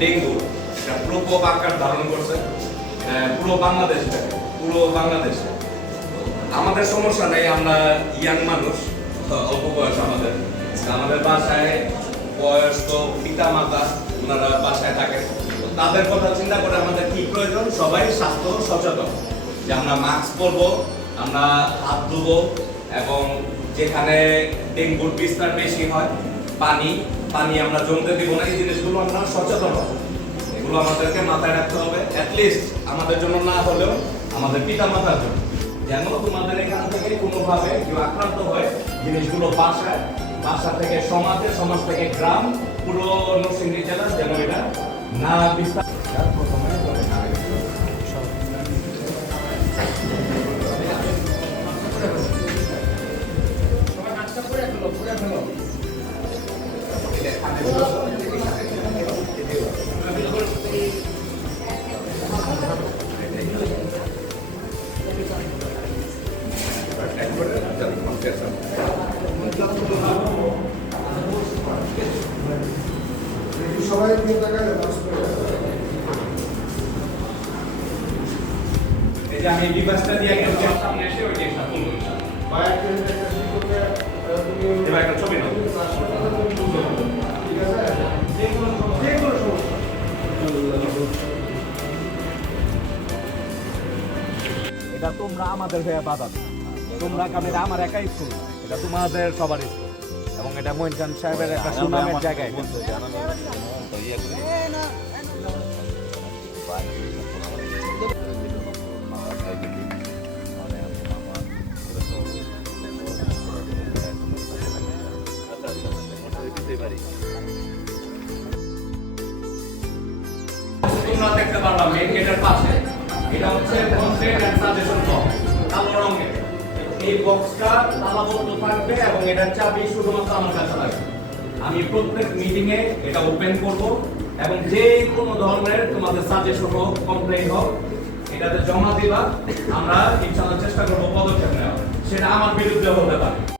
ব্যাপক আকার ধারণ করছে পুরো বাংলাদেশটাকে পুরো বাংলাদেশে। আমাদের সমস্যা নেই, আমরা ইয়াং মানুষ অল্প বয়স আমাদের। আমাদের বাসায় বয়স্ক পিতা মাতা, ওনারা বাসায় থাকেন। তো তাদের কথা চিন্তা করে আমাদের কি প্রয়োজন? সবাই স্বাস্থ্য সচেতন। যে আমরা মাস্ক পরবো, আমরা হাত ধুবো, এবং যেখানে ডেঙ্গুর বিস্তার বেশি হয় পানি পানি আমরা জমতে দিব না, এই জিনিসগুলো আমরা সচেতন হব। এগুলো আমাদেরকে মাথায় রাখতে হবে। অ্যাটলিস্ট আমাদের জন্য না হলেও আমাদের পিতা মাতার জন্য। যেন তোমাদের এখান থেকে কোনোভাবে কেউ আক্রান্ত হয় জিনিসগুলো বাসায়, বাসা থেকে সমাজে, সমাজ থেকে গ্রাম, পুরো নরসিংদী জেলা যেন এটা না বিস্তার প্রথমে সবাই নিয়ে করে এই যে আমি ডিভাইসটা দিয়ে একদম সামনে এসে একটা একটা ছবি নাও। এটা তোমরা আমাদের হয়ে বাধা তোমরা কারণ এটা আমার একাই স্কুল এটা তোমাদের সবার স্কুল এবং এটা মহিন খান সাহেবের একটা সুনামের জায়গায়। তোমরা দেখতে পারবা মেন গেটের পাশে। এটা হচ্ছে কনসেন্ট এন্ড সাজেশন বক্স কালো রঙের। এই বক্সটা তালাবদ্ধ থাকবে এবং এটার চাবি শুধুমাত্র আমার কাছে থাকবে আমি প্রত্যেক মিটিং এ এটা ওপেন করব এবং যে কোনো ধরনের তোমাদের সাজেশন হোক কমপ্লেইন হোক, এটাতে জমা দিবা। আমরা ইনশাআল্লাহ চেষ্টা করব পদক্ষেপ নেওয়া সেটা আমার বিরুদ্ধে হতে পারে।